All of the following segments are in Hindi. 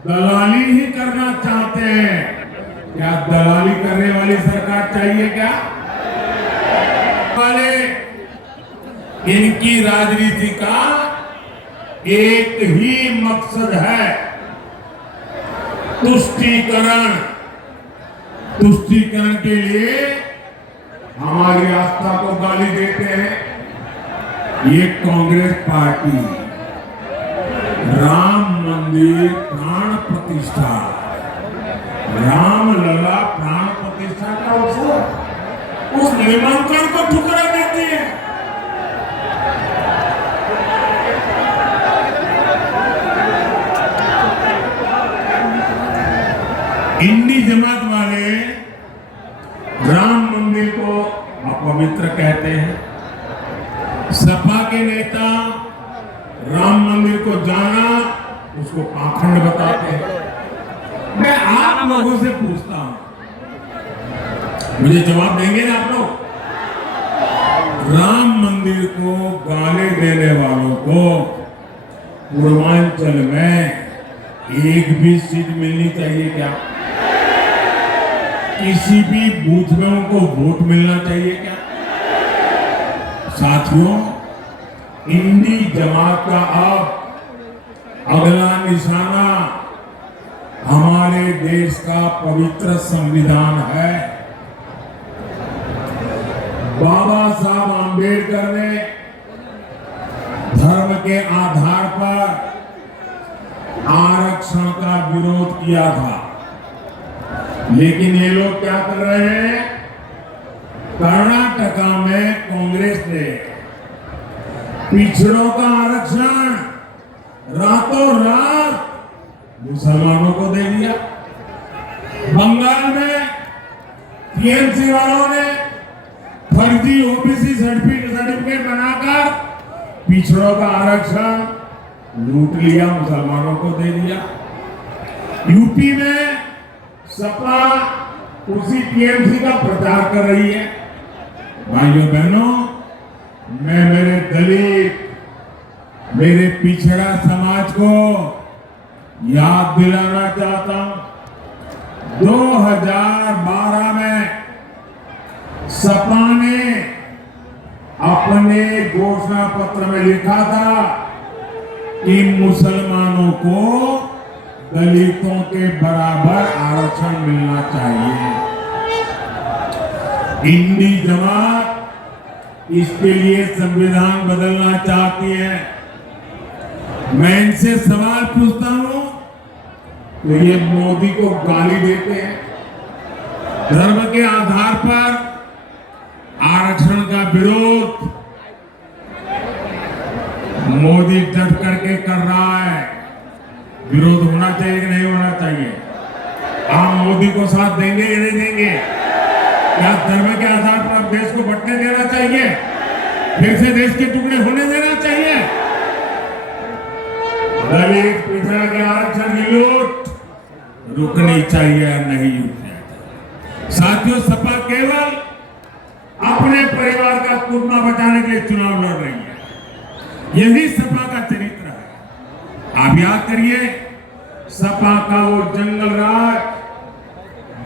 दलाली ही करना चाहते हैं। क्या दलाली करने वाली सरकार चाहिए क्या? वाले इनकी राजनीति का एक ही मकसद है, तुष्टीकरण। तुष्टीकरण के लिए हमारी आस्था को गाली देते हैं। ये कांग्रेस पार्टी राम मंदिर प्राण प्रतिष्ठा, राम लला प्राण प्रतिष्ठा का उस नामांकन को ठुकरा देती है। इंडी जमात वाले राम मंदिर को अपवित्र कहते हैं। सपा के नेता राम मंदिर को जाना उसको पाखंड बताते हैं। मैं आप लोगों से पूछता हूं, मुझे जवाब देंगे ना आप लोग? राम मंदिर को गाली देने वालों को पूर्वांचल में एक भी सीट मिलनी चाहिए क्या? किसी भी बूथ में उनको वोट मिलना चाहिए क्या? साथियों, इंडी जमात का अब अगला निशाना हमारे देश का पवित्र संविधान है। बाबा साहब आंबेडकर ने धर्म के आधार पर आरक्षण का विरोध किया था, लेकिन ये लोग क्या कर रहे हैं? कर्नाटका में कांग्रेस ने पिछड़ों का आरक्षण रातों रात मुसलमानों को दे दिया। बंगाल में टीएमसी वालों ने फर्जी ओबीसी सर्टिफिकेट बनाकर पिछड़ों का आरक्षण लूट लिया, मुसलमानों को दे दिया। यूपी में सपा उसी टीएमसी का प्रचार कर रही है। भाइयों बहनों, मैं मेरे दलित, मेरे पिछड़ा समाज को याद दिलाना चाहता हूं। 2012 में सपा ने अपने घोषणा पत्र में लिखा था कि मुसलमानों को दलितों के बराबर आरक्षण मिलना चाहिए। इंडी जमात इसके लिए संविधान बदलना चाहती है। मैं इनसे सवाल पूछता हूं, तो ये मोदी को गाली देते हैं। धर्म के आधार पर आरक्षण का विरोध मोदी डट करके कर रहा है। विरोध होना चाहिए कि नहीं होना चाहिए? आप मोदी को साथ देंगे या नहीं देंगे? क्या धर्म के आधार पर आप देश को बंटने देना चाहिए? फिर से देश के टुकड़े होने देना चाहिए? दलित पिछड़ा के आरक्षण की लूट रुकनी चाहिए या नहीं रुकनी चाहिए? साथियों, सपा केवल अपने परिवार का कुर्मा बचाने के लिए चुनाव लड़ रही है। यही सपा का चरित्र है। आप याद करिए, सपा का वो जंगल राज,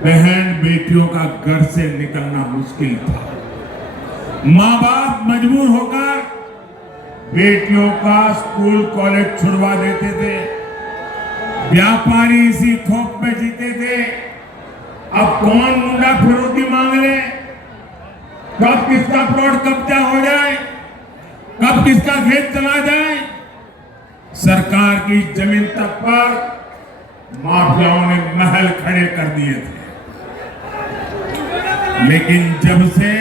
बहन बेटियों का घर से निकलना मुश्किल था। मां बाप मजबूर होकर बेटियों का स्कूल कॉलेज छुड़वा देते थे। व्यापारी इसी खौफ में जीते थे, अब कौन मुंडा फिरौती मांग ले, कब किसका प्लॉट कब्जा हो जाए, कब किसका खेत चला जाए। सरकार की जमीन तक पर माफियाओं ने महल खड़े कर दिए थे। लेकिन जब से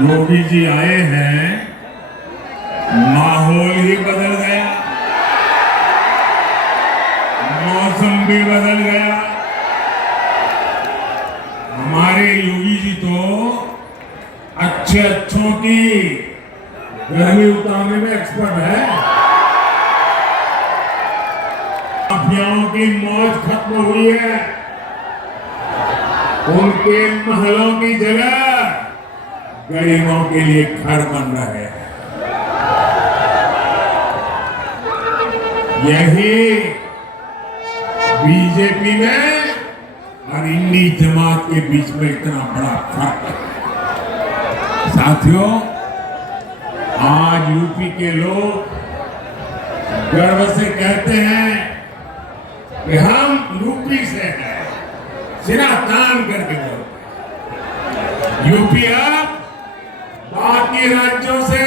योगी जी आए हैं, माहौल ही बदल गया, मौसम भी बदल गया। हमारे योगी जी तो अच्छों की गर्मी उतारने में एक्सपर्ट है। माफियाओं की मौज खत्म हुई है, उनके महलों की जगह गरीबों के लिए घर बन रहे हैं। यही बीजेपी में और इंडी जमात के बीच में इतना बड़ा फर्क है। साथियों, आज यूपी के लोग गर्व से कहते हैं कि हम यूपी से हैं, सिरा तान करके बोलते। यूपी अब बाकी राज्यों से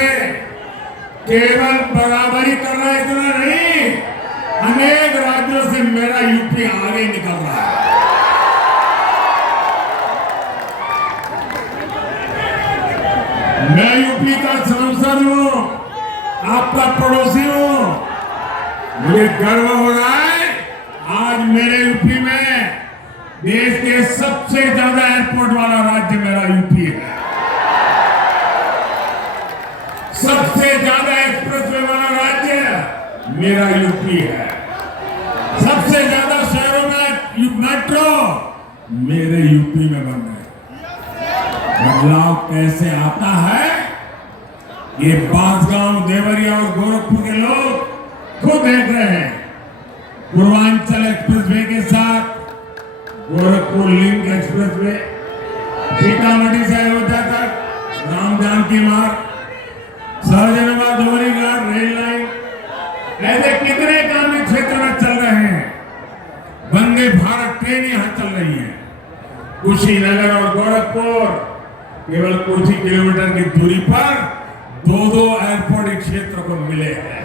केवल बराबरी कर रहा है, इतना नहीं, अनेक राज्यों से मेरा यूपी आगे निकल रहा है। मैं यूपी का सांसद हूं, आपका पड़ोसी हूं। मुझे गर्व हो रहा है आज मेरे यूपी में देश के सबसे ज्यादा एयरपोर्ट वाला राज्य मेरा यूपी है। सबसे ज्यादा एक्सप्रेसवे वाला राज्य मेरा यूपी है। सबसे ज्यादा शहरों में मेट्रो मेरे यूपी में बन रहे। बदलाव कैसे आता है ये बांसगांव, देवरिया और गोरखपुर के लोग खुद देख रहे हैं। पूर्वांचल एक्सप्रेसवे के साथ गोरखपुर लिंक एक्सप्रेसवे, सीतामढ़ी से अयोध्या तक राम जानकी मार्ग, सहजनवाद डोरीघाट रेल लाइन, ऐसे कितने काम इस क्षेत्र में चल रहे हैं। वंदे भारत ट्रेन यहां चल रही है। कुशीनगर और गोरखपुर केवल कुछ ही किलोमीटर की दूरी पर दो एयरपोर्ट इस क्षेत्र को मिले हैं।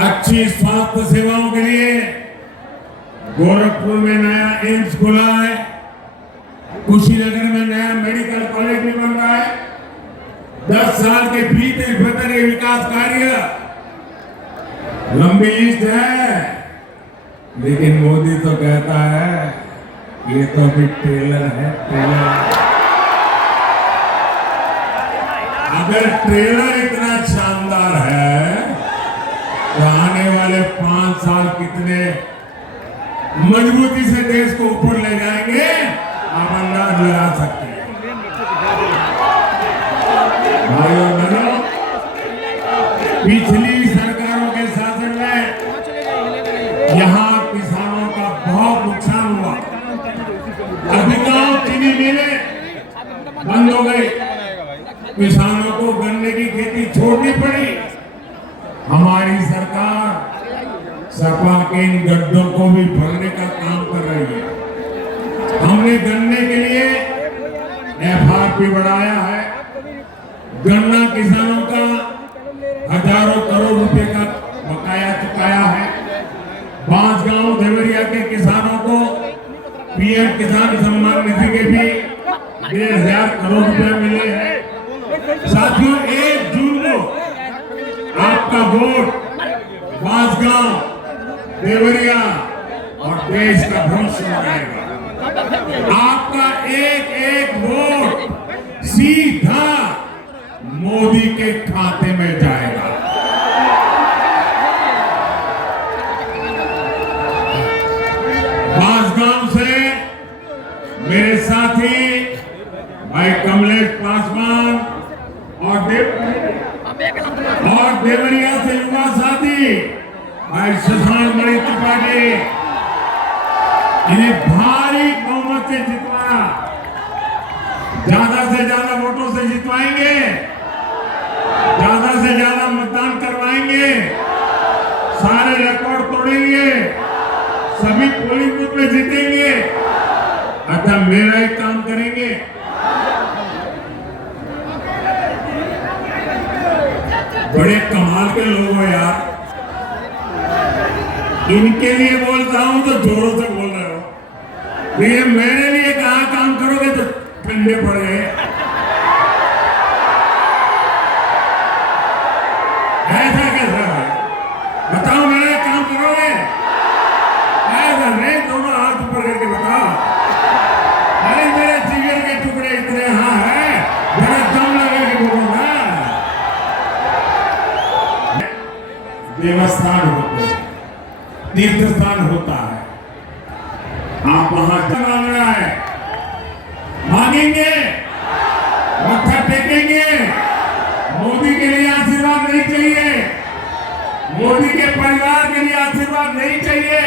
अच्छी स्वास्थ्य सेवाओं के लिए गोरखपुर में नया एम्स खुला है, कुशीनगर में नया मेडिकल कॉलेज भी बन रहा है। 10 साल के भीतर ये विकास कार्य लंबी लिस्ट है, लेकिन मोदी तो कहता है ये तो भी ट्रेलर है, ट्रेलर। अगर ट्रेलर इतना शानदार है तो आने वाले 5 साल कितने मजबूती से देश को ऊपर ले जाएंगे आप अंदाज लगा सकते हैं। भाइयों बहनों, पिछली सरकारों के शासन में यहाँ किसानों का बहुत नुकसान हुआ। अधिकांश चीनी मिलें बंद हो गई, किसानों को गन्ने की खेती छोड़नी पड़ी। हमारी सरकार सपा के इन गड्ढों को भी भरने का काम कर रही है। हमने गन्ने के लिए एफआरपी बढ़ाया है। गन्ना किसानों का हजारों करोड़ रुपए का बकाया चुकाया है। बांसगांव देवरिया के किसानों को पीएम किसान सम्मान निधि के भी 1,500 करोड़ रुपए मिले हैं। साथियों, 1 जून को आपका वोट बांसगांव, देवरिया और देश का भविष्य बनाएगा। आपका एक वोट सीधा मोदी के खाते में जाएगा। बांसगांव से मेरे साथी भाई कमलेश पासवान और देवरिया से युवा साथी भाई शशांक मणि त्रिपाठी, इन्हें भारी बहुमत से जितवाया। ज्यादा से ज्यादा वोटों से जितवाएंगे, ज्यादा से ज्यादा मतदान करवाएंगे, सारे रिकॉर्ड तोड़ेंगे, सभी पोलिंग बूथ में जीतेंगे। अच्छा, मेरा एक काम करेंगे, बड़े कमाल के लोग हो यार। इनके लिए बोलता हूं तो जोरों से बोल रहे हो, ये मेरे लिए कहा काम करोगे तो ठंडे पड़ गए। ऐसा कैसा है बताओ, मेरा काम करोगे? ऐसा नहीं, दोनों हाथ ऊपर करके बताओ। अरे मेरे जिगर के टुकड़े इतने हाँ है, जरा दम लगा के बोलो ना। देवस्थान होते हैं, तीर्थ स्थान होता है, आप वहां मांगना है, मांगेंगे, मत्था टेकेंगे, मोदी के परिवार के लिए आशीर्वाद नहीं चाहिए,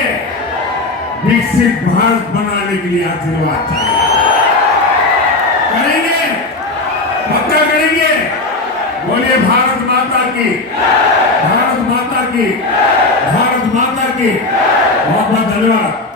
विकसित भारत बनाने के लिए आशीर्वाद चाहिए। करेंगे, पक्का करेंगे। बोलिए भारत माता की, भारत माता की, भारत माता की। बहुत बहुत धन्यवाद।